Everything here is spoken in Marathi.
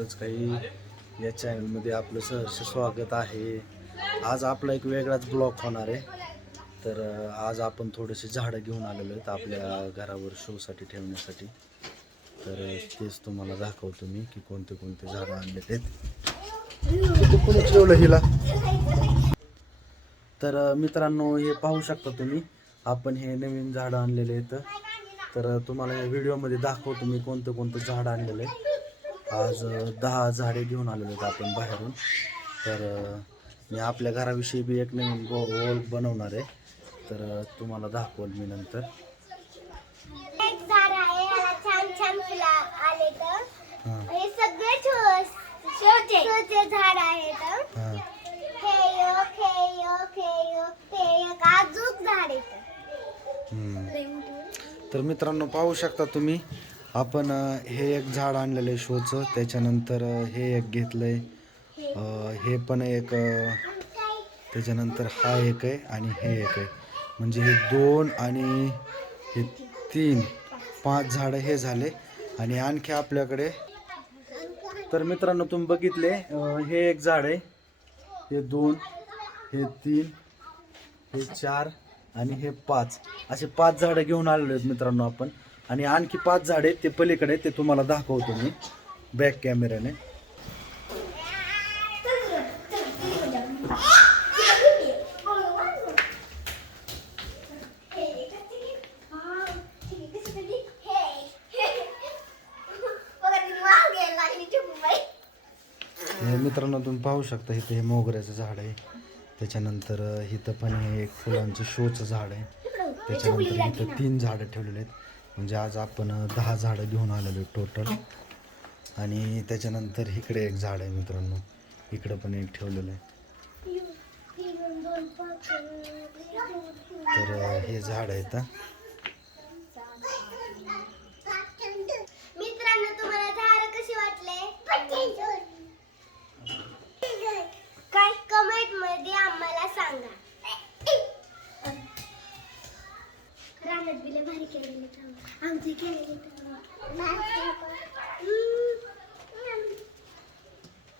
बरंच काही या चॅनलमध्ये आपलं सहर्ष स्वागत आहे. आज आपला एक वेगळाच ब्लॉग होणार आहे. तर आज आपण थोडेसे झाडं घेऊन आलेलो आहेत आपल्या घरावर शोसाठी ठेवण्यासाठी. तर तेच तुम्हाला दाखवतो मी की कोणते कोणते झाडं आणले आहेत ठेवलं हिला? तर मित्रांनो हे पाहू शकता तुम्ही. आपण हे नवीन झाडं आणलेले आहेत. तर तुम्हाला या व्हिडिओमध्ये दाखवतो मी कोणतं कोणतं झाड आणलेलं आहे आज दहा झाडे घेऊन आलेलो आहेत आपण बाहेरून. तर मी आपल्या घराविषयी बी एक नवीन गो वॉल बनवणार आहे. तर तुम्हाला दाखवल मी नंतर. झाड आहेत. तर मित्रांनो पाहू शकता तुम्ही आपण हे एक झाड आणलेलं आहे शोचं. त्याच्यानंतर हे एक घेतलं आहे हे पण एक त्याच्यानंतर हा एक आहे आणि हे एक आहे. म्हणजे हे दोन आणि हे तीन पाच झाडं हे झाले. आणि आणखी आपल्याकडे तर मित्रांनो तुम्ही बघितले हे एक झाड आहे. हे दोन हे तीन हे चार आणि हे पाच. असे पाच झाडं घेऊन आलेलो आहेत मित्रांनो आपण. आणि आणखी पाच झाडे ते पलीकडे ते तुम्हाला दाखवतो मी. बॅक कॅमेऱ्याने मित्रांनो तुम्ही पाहू शकता इथे हे मोगऱ्याचं झाड आहे. त्याच्यानंतर इथं पण हे एक फुलांचं शोचं झाड आहे. त्याच्यानंतर इथं तीन झाडं ठेवलेले आहेत. म्हणजे आज आपण दहा झाडं घेऊन आलेलो टोटल आणि त्याच्यानंतर इकडे एक झाड आहे मित्रांनो. इकडं पण एक ठेवलेलं आहे. तर हे झाड आहे रानात बिले भारी केलेले आमचे केलेले